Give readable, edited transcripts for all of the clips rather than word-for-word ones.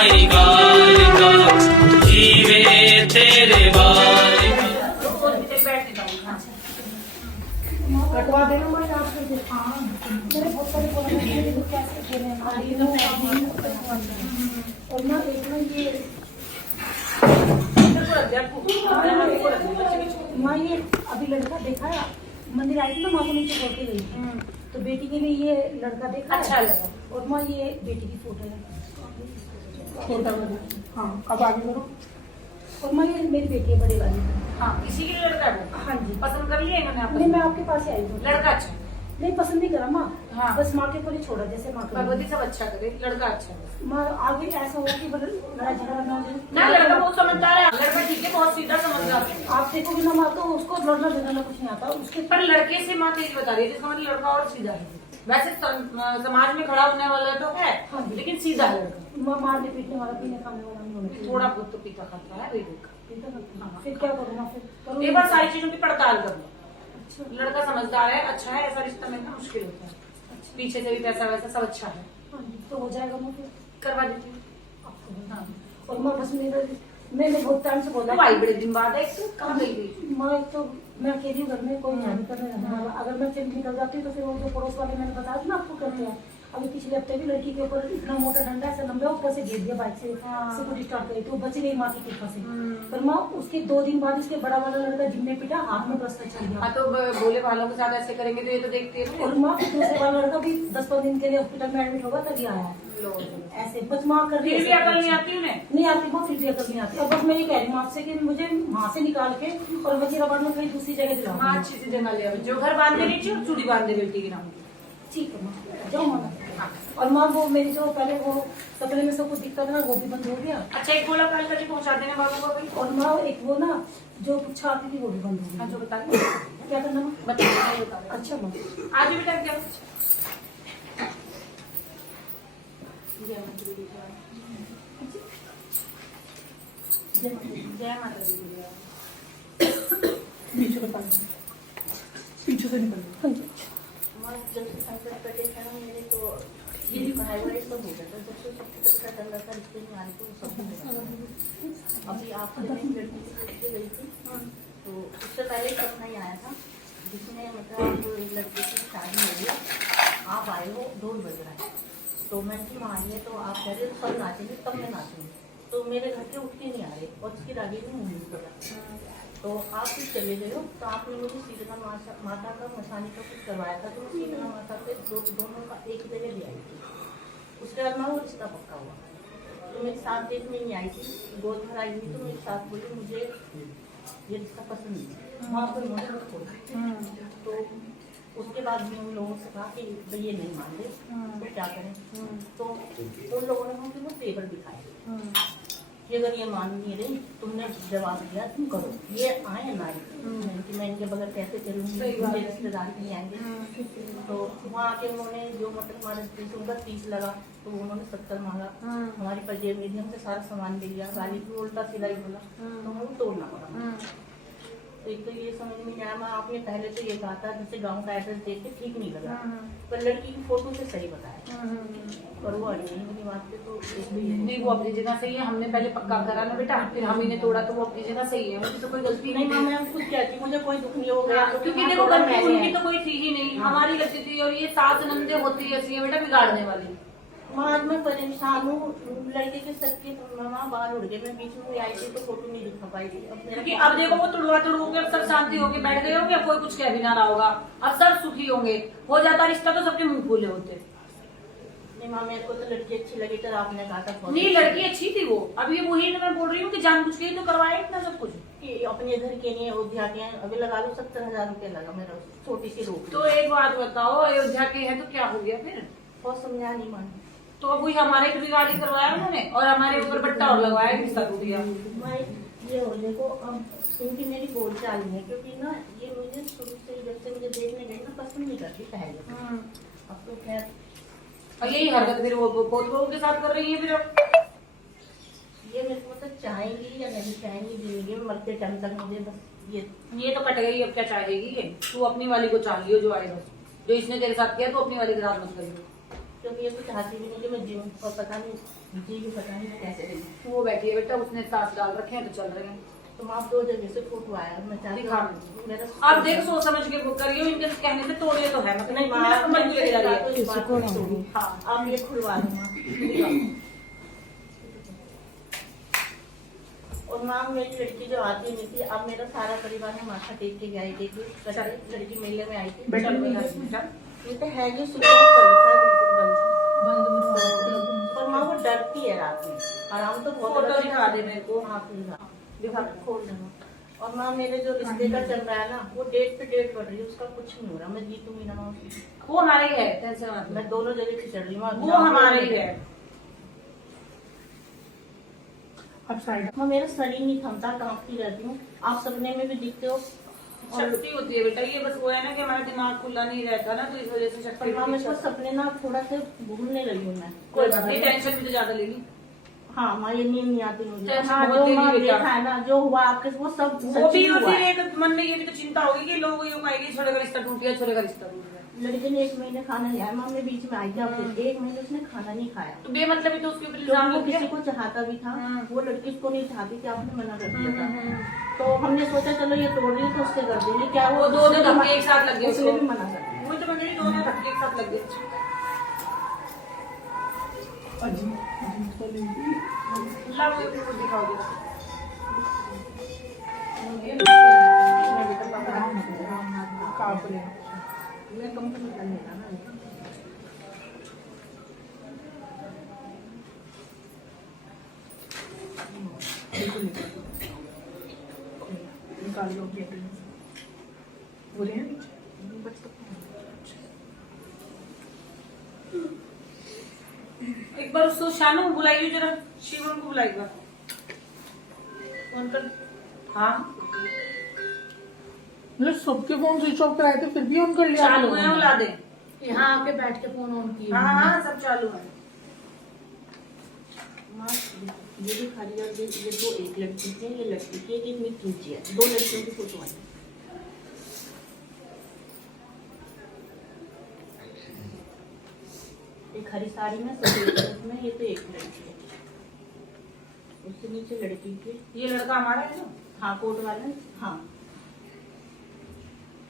माई कालिका जीवे तेरे बालिका। कटवा देना मैं आपको। मेरे बहुत सारे और ना देखना ये माँ, ये अभी लड़का देखा है, मंदिर आई थी ना माँ को नीचे छोड़ के गई, तो बेटी के लिए ये लड़का देखा अच्छा लगा। और माँ ये बेटी की फोटो है, हाँ अब आगे करो। और माँ ये मेरी बेटी है बड़ी वाली। हाँ, इसी के लिए लड़का है। हाँ जी, पसंद कर लिया इन्होंने आपको? नहीं मैं आपके पास ही आई हूँ। लड़का अच्छा नहीं पसंद नहीं करा माँ, हाँ। बस माँ के ऊपर ही छोड़ा, जैसे माँ भगवती सब अच्छा करे, लड़का अच्छा है। माँ आगे ऐसा हो कि लड़ाई झगड़ा ना हो। ना लड़का बहुत समझदार है, लड़का ठीक है, बहुत सीधा समझदार है। आप देखोगे ना माँ, तो उसको लड़ना झगड़ना कुछ नहीं आता उसके। पर लड़के से माँ तेज बता रही है, जिसका मतलब लड़का और सीधा है। वैसे समाज में खड़ा होने वाला तो है, हाँ। लेकिन सीधा है लड़का। माँ मारने पीटने वाला, पीने खाने वाला नहीं होना चाहिए। थोड़ा बहुत तो पीता खाता है, वही देखा। फिर क्या करूँ ना, फिर करूँ एक बार सारी चीजों की पड़ताल कर लो। अच्छा लड़का समझदार है, अच्छा है, ऐसा रिश्ता मिलना मुश्किल होता है। पीछे से भी पैसा वैसा सब अच्छा है, हाँ जी, तो हो जाएगा ना फिर करवा दीजिए। हाँ। और माँ बस मैंने बहुत टाइम से बोला, भाई बड़े दिन बाद है, तो कहाँ गई थी? माँ एक तो मैं अकेली हूँ घर में, कोई ध्यान करने रहने वाला। अगर मैं चल निकल जाती हूँ तो फिर वो जो पड़ोस वाले मैंने बताया था ना आपको करते हैं, अभी पिछले हफ्ते भी लड़की के ऊपर इतना मोटा डंडा ऐसा लंबा ऊपर से गिर दिया बाइक से, स्कूटी स्टार्ट करी तो बच गई माँ की कृपा से। पर माँ उसके 2 दिन बाद उसके बड़ा वाला लड़का जिम्मे पिटा, हाथ में प्लास्टर चल गया। हाँ, तो भोले वालों के साथ ऐसे करेंगे तो ये तो देखते हैं। और माँ फिर दूसरे वाला लड़का भी 10-15 दिन के लिए हॉस्पिटल में एडमिट होगा तभी आया है। ऐसे बस माँ कर रही है, फिर भी अकल नहीं आती उन्हें? नहीं आती माँ, फिर भी अकल नहीं आती। और बस मैं ये कह रही हूँ आपसे कि मुझे वहाँ से निकाल के और वजीराबाद में कहीं दूसरी जगह दिलाओ। हाँ, अच्छी सी जगह ले आओ, जो घर बांधने नीचे और चूड़ी बांधने बेटी के नाम की। ठीक है माँ, जाओ माँ। और माँ वो मेरी जो पहले वो सपने में सब कुछ दिखता था ना, वो भी बंद हो गया। अच्छा, एक गोला काल करके पहुंचा देने बाबू को भाई। और माँ एक वो ना जो पुच्छा आती थी वो भी बंद हो हाँ, गई। जो बता क्या करना माँ? बता। अच्छा माँ, आज बेटा क्या? जय माता दी। पीछे से निकल। हाँ जी, जब से संकट कटे थे ना मेरे, तो ये भी पढ़ाई वाले सब हो गया था। जब से सबसे अच्छा चल रहा था रिश्ते में आने को सब हो गया। अभी आप लड़की से गई थी, तो उससे पहले एक सपना ही आया था जिसमें मतलब एक लड़के की शादी हो गई, आप आए हो, ढोल बज रहा है, तो मैं कि माँ आइए, तो आप कह रहे सब नाचेंगे तब मैं नाचूंगी, तो मेरे घर के उठ के नहीं आ रहे और उसकी रागी में मुंह नहीं पड़ा। तो आप फिर चले गए हो, तो आपने मुझे शीतला माता का मसानी का कुछ करवाया था, तो शीतला माता पे दोनों का एक जगह ले आई थी। उसके बाद वो रिश्ता पक्का हुआ। तो मेरी साथ देखने नहीं आई थी, गोद भर आई हुई, तो मेरी साथ बोली मुझे ये रिश्ता पसंद नहीं है, वहाँ पर मुझे छोड़ा। तो उसके बाद भी उन लोगों से कहा कि भाई ये नहीं मान रहे, तो क्या करें? तो उन लोगों ने मुझे वो पेपर दिखाए कि अगर ये मान नहीं रही, तुमने जवाब दिया तुम करो, ये आए ना आए, कि मैं इनके बगैर कैसे चलूंगी, मुझे रिश्तेदार नहीं आएंगे। तो वहाँ आके उन्होंने जो मतलब हमारे उनका 30 लगा, तो उन्होंने 70 मांगा। हमारी पंजेब मीडियम से सारा सामान ले लिया, गाली भी उल्टा सिलाई बोला, तो हमें तोड़ना पड़ा। तो एक तो ये समझ में नहीं आया। मैं आपने पहले तो ये कहा था जैसे गांव का एड्रेस देख के ठीक नहीं लगा, पर लड़की की फोटो से सही बताया, पर वो अड़ी नहीं मेरी बात पे। तो नहीं, वो अपनी जगह सही है, हमने पहले पक्का करा ना बेटा, फिर हम इन्हें तोड़ा, तो वो अपनी जगह सही है, मुझे तो कोई गलती नहीं नहीं। मैं खुद कहती, मुझे कोई दुख नहीं हो गया, क्योंकि देखो गलती उनकी तो कोई थी ही नहीं, हमारी गलती थी। और ये सास नंदे होती ऐसी है बेटा, बिगाड़ने वाली। आज मैं परेशान हूँ, लड़के के सबके माँ बाहर उड़ गए, मैं बीच में आई थी तो फोटो नहीं दिखा पाई थी। क्योंकि अब देखो वो तुड़वा तुड़ोगे, अब सब शांति होके बैठ गए होंगे, कोई कुछ कह भी ना रहा होगा, अब सब सुखी होंगे। हो जाता रिश्ता तो सबके मुंह खुले होते। नहीं माँ, मेरे को तो लड़की अच्छी लगी, तो आपने कहा था नहीं, लड़की अच्छी थी वो। अभी वही मैं बोल रही हूँ कि जानबूझ के ही तो करवाया इतना सब कुछ। अपने इधर के नहीं, अयोध्या के हैं, अभी लगा लो 70,000 रुपया लगा मेरा, छोटी सी रोक। तो एक बात बताओ, अयोध्या के हैं तो क्या हो गया फिर? बहुत समझा नहीं मान। तो अब वही हमारे गाड़ी करवाया उन्होंने और हमारे ऊपर बट्टा और लगवाया, रिश्ता टूट गया। मैं ये हो देखो, अब क्योंकि मेरी बोल चाल नहीं है, क्योंकि ना ये मुझे शुरू से जब से मुझे देखने गई ना पसंद नहीं करती पहले। अब तो खैर, और यही हरकत फिर वो बहुत लोगों के साथ कर रही है फिर। अब ये मेरे को मतलब चाहेंगी या नहीं चाहेंगी जिंदगी में मरते टाइम तक मुझे बस ये तो कट गई, अब क्या चाहेगी ये? तू अपनी वाली को चाह लियो जो आएगा, जो इसने तेरे साथ किया, तो अपनी वाली के साथ मत करियो। क्योंकि ये तो चाहती भी नहीं कि मैं जीऊँ, और पता नहीं जी भी पता नहीं कैसे रही। वो बैठी है बेटा, उसने सांस डाल रखे हैं तो चल रहे हैं। तुम आप 2 जगह से फोटो आया, मैं चाहती दिखा। हूँ मेरा आप देख सोच समझ के बुक करिए, इनके कहने से तोड़िए तो है मतलब नहीं मेरा समझ में ले जा रही है। किसको नहीं। हाँ आप ये खुलवा लो माँ। और माँ मेरी लड़की जो आती नहीं थी, अब मेरा सारा परिवार है माथा टेक के गया देखिए, लड़की मेले में आई थी। ये तो है जो सुबह कर रखा है बिल्कुल बंद। पर माँ वो डरती है रात में, आराम तो बहुत फोटो दिखा दे मेरे को। हाँ दिखा खोल देना। और माँ मेरे जो रिश्ते का चल रहा है ना, वो डेट पे डेट बढ़ रही है, उसका कुछ नहीं हो रहा। मैं जीतूंगी ना माँ, वो हमारे ही है, टेंशन मत ले। मैं दोनों जगह खिचड़ रही हूँ। वो हमारे ही है। अब साइड माँ मेरा शरीर नहीं थमता, कांपती रहती हूँ। आप सपने में भी दिखते हो। शक्ति होती है बेटा, ये बस वो है ना कि हमारा दिमाग खुला नहीं रहता ना, तो इस वजह से शक्ति माँ मेरे को सपने ना थोड़ा से भूलने लगी हूँ मैं। कोई बात नहीं, टेंशन भी तो ज्यादा लेगी। हाँ माँ ये नींद नहीं आती मुझे। टेंशन हाँ बहुत जो लेगी माँ बेटा। देखा है ना, जो हुआ आपके वो सब वो भी सच्ची हुआ होती है। है, तो मन में ये भी तो चिंता होगी कि लोग ये कहेंगे छोटे का रिश्ता टूट गया, छोटे का रिश्ता टूट गया। लड़के ने 1 महीने खाना नहीं खाया। माँ मैं बीच में आई थी आपसे, 1 महीने उसने खाना नहीं खाया। तो बेमतलब तो उसके ऊपर तो इल्जाम वो लग गया। किसी को चाहता भी था, वो लड़की उसको नहीं चाहती थी, आपने मना कर दिया था। हम्म। तो हमने सोचा चलो ये तोड़ रही है तो उससे कर देंगे। क्या वो दोनों धक्के एक साथ लग गए उसने उसको। भी मना कर दिया। वो तो मैं दोनों धक्के एक साथ लग गए। ला वो दिखाओ जरा। मैं कंपनी कर लेगा ना। निकाल लो बोले हैं एक बार उसको शानू बुलाइए जरा, शिवम को बुलाइएगा। फोन कर। हाँ मतलब सबके फोन स्विच ऑफ कराए थे फिर भी ऑन कर लिया आप चालू लोगों है, ने। बुला दे। यहाँ आके बैठ के फोन ऑन किए। हाँ हाँ सब चालू है। माँ ये भी खाली और ये 2 एक लड़की थी, ये लड़की थी, एक मित्र नीचे है। 2 लड़कियों की फोटो आई। एक हरी साड़ी में सफेद ड्रेस में, ये तो एक लड़की है। उससे नीचे लड़की थी। ये लड़का हमारा है ना, हाँ कोट वाले। हाँ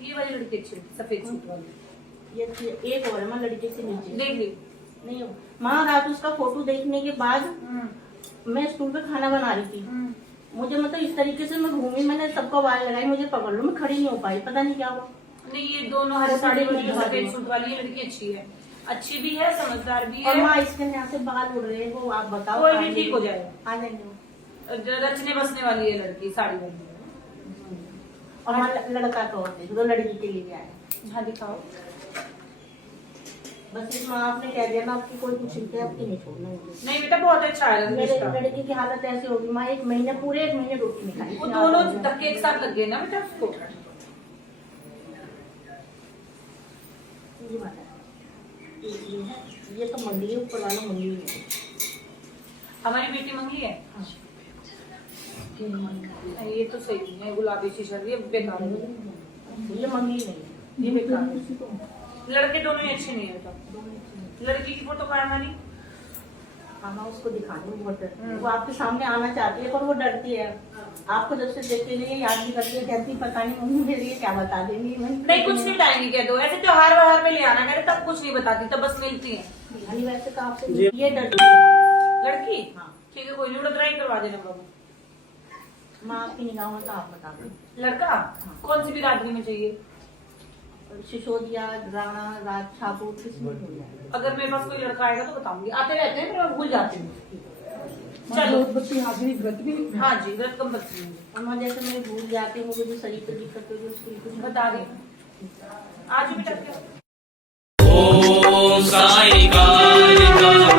ये वाली लड़की अच्छी लगती, सफेद सूट वाली। ये थी एक और है माँ लड़की से नीचे। देख ली। नहीं माँ रात उसका फोटो देखने के बाद मैं स्कूल पे खाना बना रही थी। मुझे मतलब इस तरीके से मैं घूमी, मैंने सबको आवाज लगाई, मुझे पकड़ लो, मैं खड़ी नहीं हो पाई, पता नहीं क्या हुआ। नहीं ये दोनों हरी साड़ी वाली जो सफेद सूट वाली ये लड़की अच्छी है, अच्छी भी है, समझदार भी और है। माँ इसके यहाँ से बाल उड़ रहे हैं, वो आप बताओ। कोई भी ठीक हो जाएगा। आ जाएंगे। रचने बसने वाली है लड़की, साड़ी वाली। और माँ लड़का तो और देखो, 2 लड़की के लिए आए। हाँ दिखाओ। बस इस माँ आपने कह दिया ना, आपकी कोई पूछती है आपकी नहीं छोड़ना मुझे। नहीं बेटा बहुत अच्छा है मेरे रिश्ता। लड़की की हालत ऐसी होगी माँ, 1 महीने पूरे 1 महीने रोटी नहीं खाई। वो दोनों धक्के एक साथ लग गए ना बेटा उसको। ये बात है। ये है, ये तो मंगली है, ऊपर वाला मंगली है। हमारी बेटी मंगली है। ये तो सही नहीं है, गुलाबी सी शर्ट, ये बेकार है। ये मंगली नहीं है, ये बेकार है। लड़के दोनों ही अच्छे नहीं है बेटा। लड़की की फोटो कहाँ हमारी? हाँ उसको दिखानी बहुत डरती है। वो आपके सामने आना चाहती है पर वो डरती है। आपको जब से देखते नहीं याद भी करती है, कहती पता नहीं मम्मी मेरे लिए क्या बता देंगी। नहीं कुछ नहीं बताएंगी, कह दो ऐसे त्योहार व्योहार में ले आना, कहते तब कुछ नहीं बताती, तब बस मिलती है। दिखानी वैसे तो आपसे ये डरती है। लड़की हाँ ठीक है, कोई नहीं, उड़ाई करवा देना बाबू। माँ आपकी निगाह में तो आप बता दो। लड़का कौन सी बिरादरी में चाहिए? सिसोदिया, राणा, राज ठाकुर, किसमें हो जाए। अगर मेरे पास कोई लड़का आएगा तो बताऊंगी, आते रहते हैं मैं भूल जाती हूँ। चलो चलो बच्ची हाजिरी व्रत भी नहीं। हाँ जी, व्रत कम बच्ची है। और माँ जैसे मैं भूल जाती हूँ, मुझे जो शरीर को दिक्कत होगी उसके लिए कुछ बता रही आज भी बेटा। ओम साई कालिका